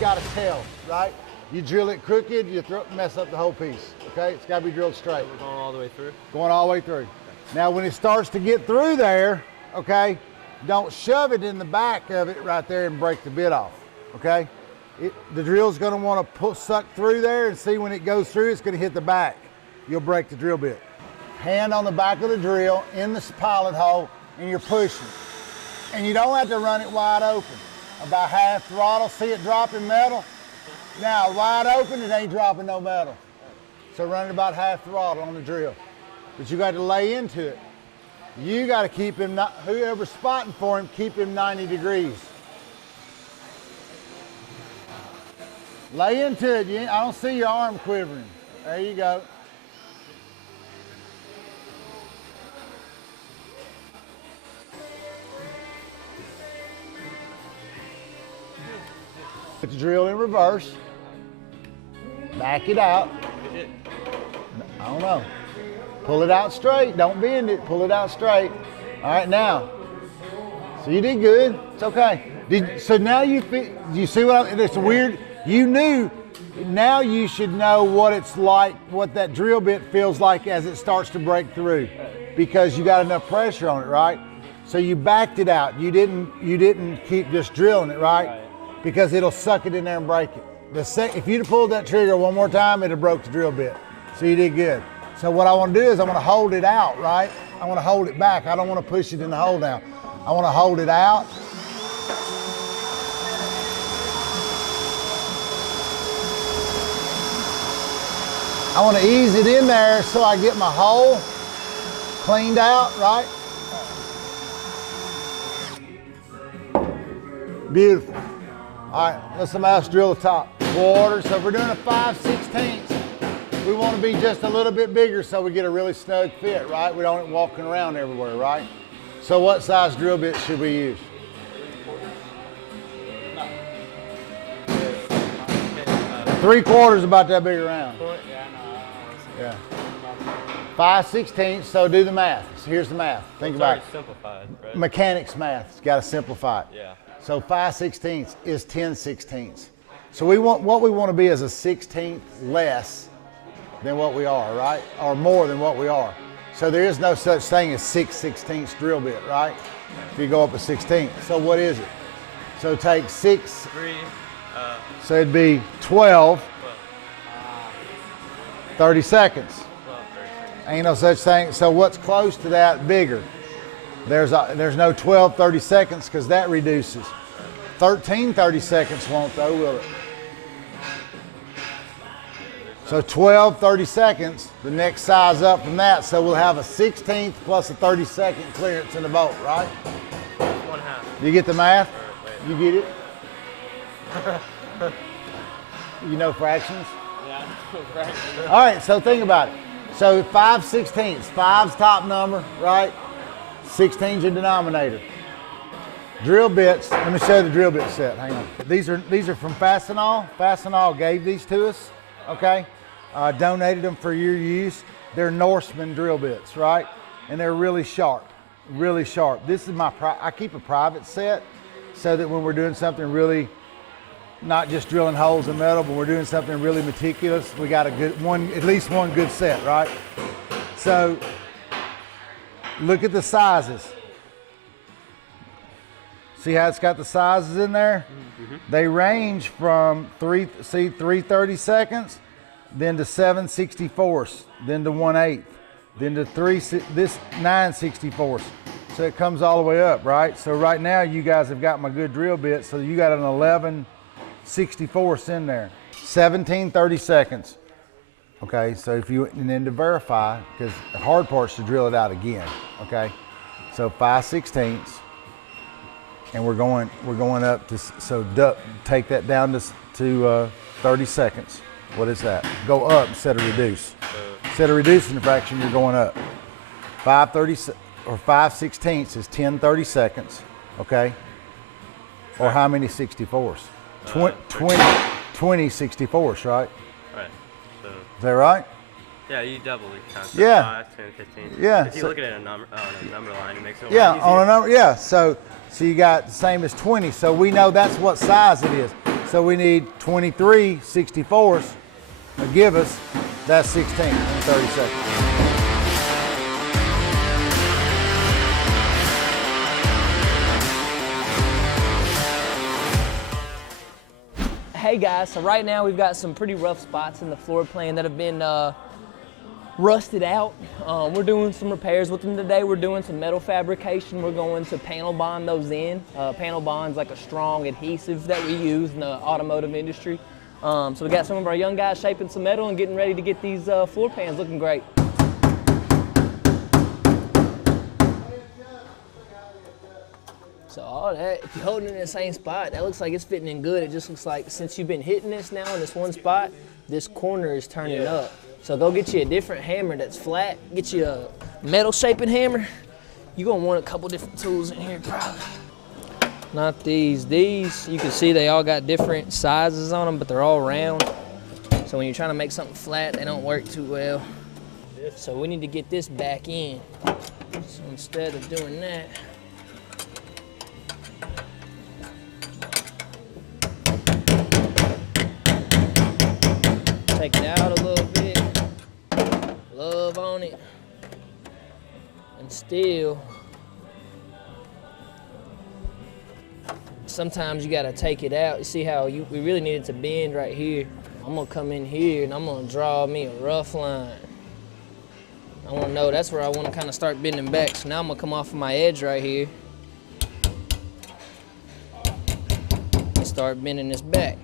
got to tell, right? You drill it crooked, you mess up the whole piece, okay? It's got to be drilled straight. We're going all the way through? Going all the way through. Now, when it starts to get through there, okay, don't shove it in the back of it right there and break the bit off, okay? The drill's going to want to suck through there and see when it goes through, it's going to hit the back. You'll break the drill bit. Hand on the back of the drill in the pilot hole, and you're pushing. And you don't have to run it wide open. About half throttle, see it dropping metal? Now, wide open, it ain't dropping no metal. So run it about half throttle on the drill. But you got to lay into it. You got to keep him, whoever's spotting for him, keep him 90 degrees. Lay into it. I don't see your arm quivering. There you go. Put the drill in reverse. Back it out. I don't know. Pull it out straight. Don't bend it. Pull it out straight. All right, now. So you did good. It's okay. So now you see what it's weird. You knew. Now you should know what it's like, what that drill bit feels like as it starts to break through, because you got enough pressure on it, right? So you backed it out. You didn't keep just drilling it, right? Because it'll suck it in there and break it. If you'd have pulled that trigger one more time, it'd have broke the drill bit. So you did good. So what I want to do is I want to hold it out, right? I want to hold it back. I don't want to push it in the hole now. I want to hold it out. I want to ease it in there so I get my hole cleaned out, right? Beautiful. All right, let somebody else drill the top. Quarter, so if we're doing a 5/16, we want to be just a little bit bigger so we get a really snug fit, right? We don't walking around everywhere, right? So what size drill bit should we use? Three-quarters about that big around. Yeah. 5/16, so do the math. So here's the math. Think about it. Simplified, right? Mechanics math, it's got to simplify it. Yeah. So 5/16 is 10/16. So what we want to be is a 16th less than what we are, right? Or more than what we are. So there is no such thing as 6/16 drill bit, right? If you go up a 16th. So what is it? So take 6. 3. So it'd be 12. 30 seconds. 12, 30. Ain't no such thing. So what's close to that bigger? There's no 12 30 seconds because that reduces. 13 30 seconds won't though, will it? So 12 30 seconds, the next size up from that, so we'll have a 16th plus a 30-second clearance in the bolt, right? 1/2. You get the math? You get it? You know fractions? Yeah, fractions. All right, so think about it. So 5/16, 5's top number, right? 16's your denominator. Drill bits, let me show you the drill bit set, hang on. These are from Fastenal. Fastenal gave these to us, okay? Donated them for your use. They're Norseman drill bits, right? And they're really sharp, really sharp. This is I keep a private set so that when we're doing something really, not just drilling holes in metal, but we're doing something really meticulous, we got at least one good set, right? So look at the sizes. See how it's got the sizes in there? Mm-hmm. They range from 330 seconds, then to 7/64, then to 1/8, then to 9/64. So it comes all the way up, right? So right now you guys have got my good drill bit, so you got an 11/64 in there. 17 30 seconds. Okay, so and then to verify, because the hard part's to drill it out again, okay? So 5/16, and we're going up to, so take that down to 30 seconds. What is that? Go up instead of reduce. Instead of reducing the fraction, you're going up. 5/16 is 10 30 seconds, okay? Or how many 64s? 20 64s, right? Right. So, is that right? yeah, you double your concept. Yeah. 5, 10, 15. Yeah. If you look at it on a number line, it makes it on a number. Yeah. So you got the same as 20. So we know that's what size it is. So we need 23 64s to give us that 16 in 30 seconds. Hey guys, so right now we've got some pretty rough spots in the floor plan that have been rusted out. We're doing some repairs with them today. We're doing some metal fabrication. We're going to panel bond those in. Panel bond's like a strong adhesive that we use in the automotive industry. So we got some of our young guys shaping some metal and getting ready to get these floor pans looking great. So all that, if you're holding it in the same spot, that looks like it's fitting in good. It just looks like since you've been hitting this now in this one spot, this corner is turning up. So go get you a different hammer that's flat. Get you a metal shaping hammer. You're gonna want a couple different tools in here probably. Not these. These, you can see they all got different sizes on them, but they're all round. So when you're trying to make something flat, they don't work too well. So we need to get this back in. So instead of doing that, take it out a little bit, love on it, and still, sometimes you gotta take it out. You see how we really need it to bend right here. I'm gonna come in here and I'm gonna draw me a rough line. I wanna know that's where I wanna kinda start bending back. So now I'm gonna come off of my edge right here and start bending this back.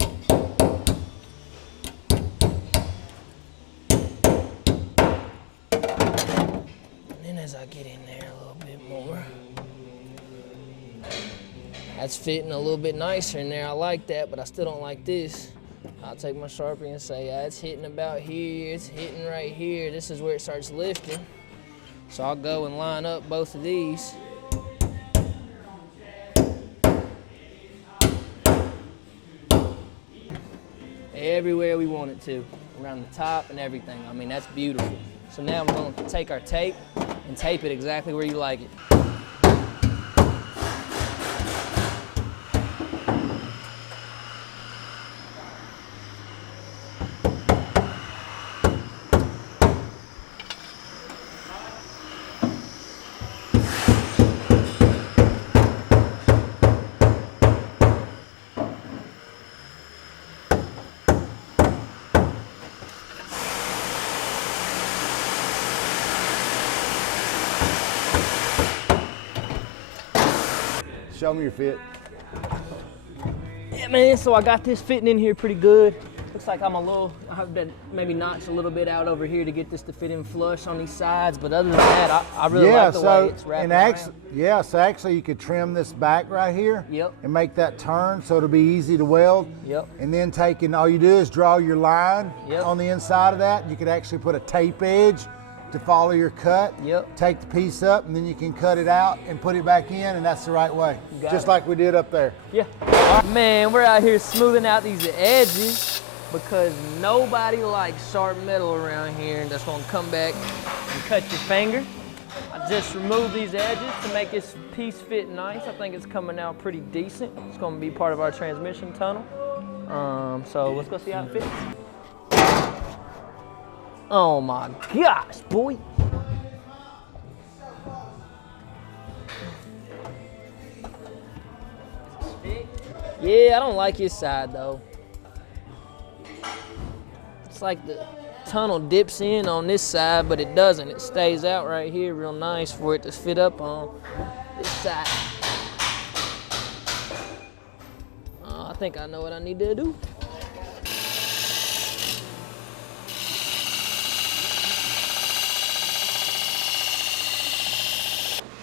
As I get in there a little bit more. That's fitting a little bit nicer in there. I like that, but I still don't like this. I'll take my Sharpie and say, yeah, it's hitting about here, it's hitting right here. This is where it starts lifting. So I'll go and line up both of these. Everywhere we want it to, around the top and everything. I mean, that's beautiful. So now we're going to take our tape and tape it exactly where you like it. Show me your fit. Yeah, man, so I got this fitting in here pretty good. Looks like I have been maybe notched a little bit out over here to get this to fit in flush on these sides, but other than that, I really like the way it's wrapping around. Yeah, so actually you could trim this back right here. Yep. And make that turn so it'll be easy to weld. Yep. And then all you do is draw your line on the inside of that. You could actually put a tape edge to follow your cut. Yep. Take the piece up and then you can cut it out and put it back in, and that's the right way. Just like we did up there. Yeah. Man, we're out here smoothing out these edges because nobody likes sharp metal around here and that's gonna come back and cut your finger. I just removed these edges to make this piece fit nice. I think it's coming out pretty decent. It's gonna be part of our transmission tunnel. So let's go see how it fits. Oh my gosh, boy. Yeah, I don't like his side though. It's like the tunnel dips in on this side, but it doesn't. It stays out right here real nice for it to fit up on this side. I think I know what I need to do.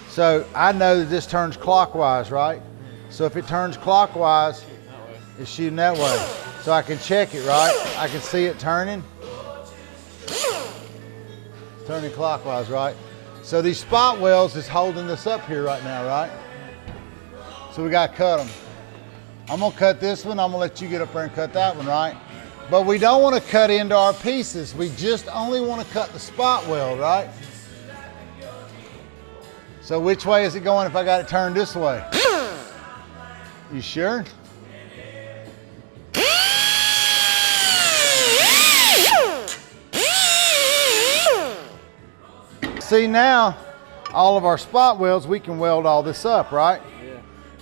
So I know that this turns clockwise, right? So if it turns clockwise, it's shooting that way. So I can check it, right? I can see it turning. Turning clockwise, right? So these spot welds is holding this up here right now, right? So we gotta cut them. I'm gonna cut this one, I'm gonna let you get up there and cut that one, right? But we don't wanna cut into our pieces. We just only wanna cut the spot weld, right? So which way is it going if I got it turned this way? You sure? see now, all of our spot welds, we can weld all this up, right? Yeah.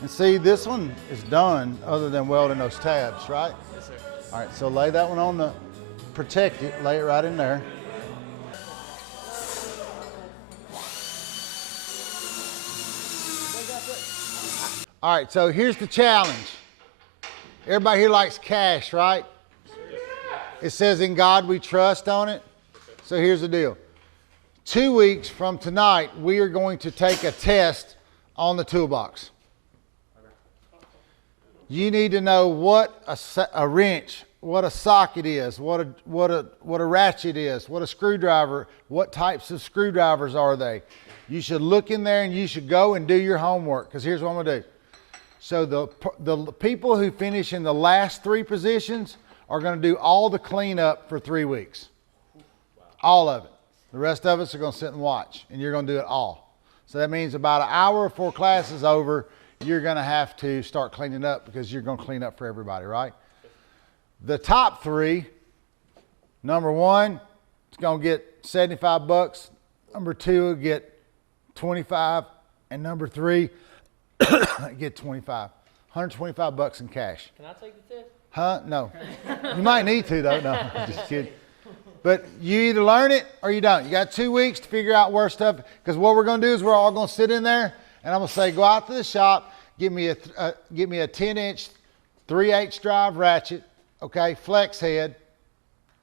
And see, this one is done other than welding those tabs, right? Yes, sir. All right, so lay that one on the, protect it, lay it right in there. All right, so here's the challenge. Everybody here likes cash, right? It says in God we trust on it. So here's the deal. 2 weeks from tonight, we are going to take a test on the toolbox. You need to know what a wrench, what a socket is, what a ratchet is, what a screwdriver, what types of screwdrivers are they. You should look in there and you should go and do your homework, because here's what I'm gonna do. So the people who finish in the last 3 positions are gonna do all the cleanup for 3 weeks. All of it. The rest of us are gonna sit and watch, and you're gonna do it all. So that means about an hour before class is over, you're gonna have to start cleaning up, because you're gonna clean up for everybody, right? The top 3, number 1 is gonna get 75 bucks, number 2 will get 25, and number 3 get 25. 125 bucks in cash. Can I take the test? Huh? No. You might need to though. No, just kidding. But you either learn it or you don't. You got 2 weeks to figure out where stuff, because what we're gonna do is we're all gonna sit in there and I'm gonna say, go out to the shop, give me a 10-inch 3/8 drive ratchet, okay, flex head,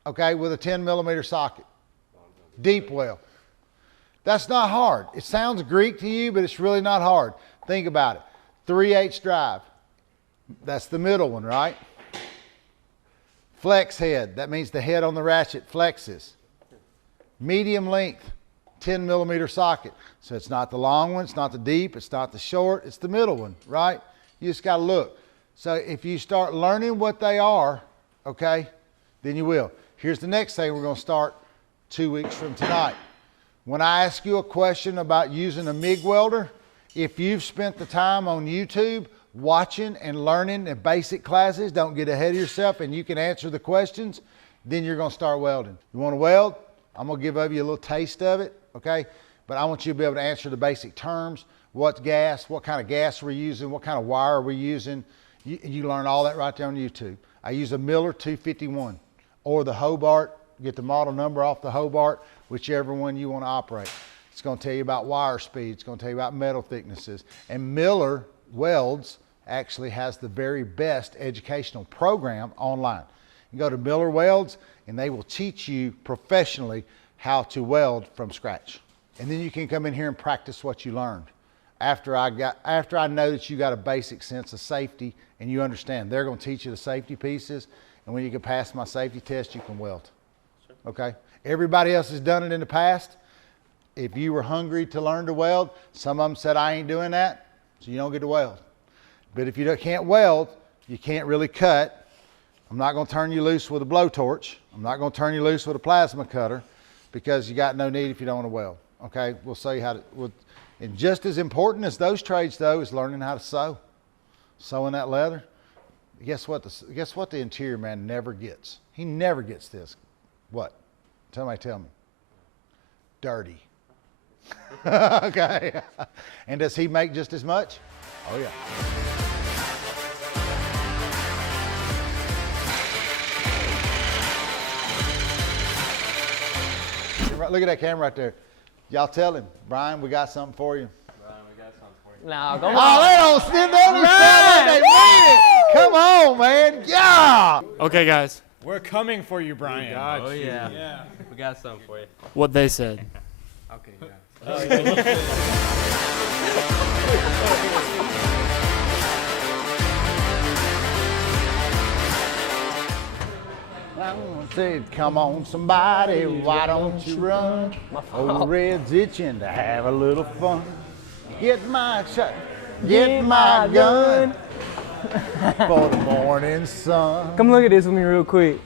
okay, with a 10mm socket, deep well. That's not hard. It sounds Greek to you, but it's really not hard. Think about it. 3/8 drive. That's the middle one, right? Flex head. That means the head on the ratchet flexes. Medium length, 10mm socket. So it's not the long one, it's not the deep, it's not the short, it's the middle one, right? You just got to look. So if you start learning what they are, okay, then you will. Here's the next thing we're going to start 2 weeks from tonight. When I ask you a question about using a MIG welder, if you've spent the time on YouTube watching and learning the basic classes, don't get ahead of yourself, and you can answer the questions, then you're going to start welding. You want to weld? I'm going to give you a little taste of it, okay? But I want you to be able to answer the basic terms. What's gas? What kind of gas we're using? What kind of wire are we using? You learn all that right there on YouTube. I use a Miller 251 or the Hobart. Get the model number off the Hobart, whichever one you want to operate. It's going to tell you about wire speed. It's going to tell you about metal thicknesses. And Miller Welds actually has the very best educational program online. You go to Miller Welds and they will teach you professionally how to weld from scratch. And then you can come in here and practice what you learned. After I know that you got a basic sense of safety and you understand, they're going to teach you the safety pieces, and when you can pass my safety test, you can weld. Okay? Everybody else has done it in the past. If you were hungry to learn to weld, some of them said, I ain't doing that, so you don't get to weld. But if you can't weld, you can't really cut. I'm not going to turn you loose with a blowtorch. I'm not going to turn you loose with a plasma cutter, because you got no need if you don't want to weld. Okay? We'll show you how to. And just as important as those trades, though, is learning how to sew. Sewing that leather. Guess what the interior man never gets? He never gets this. What? Somebody tell me. Dirty. Okay. And does he make just as much? Oh, yeah. Look at that camera right there. Y'all tell him, Brian, we got something for you. Brian, we got something for you. Nah, go on. Oh, they don't sit there. They mean it. Come on, man. Yeah. Okay, guys. We're coming for you, Brian. Oh, yeah. We got something for you. What they said. Okay, yeah. I said, come on, somebody, why don't you run? Old Red's itching to have a little fun. Get my shot, get my gun for the morning sun. Come look at this with me real quick.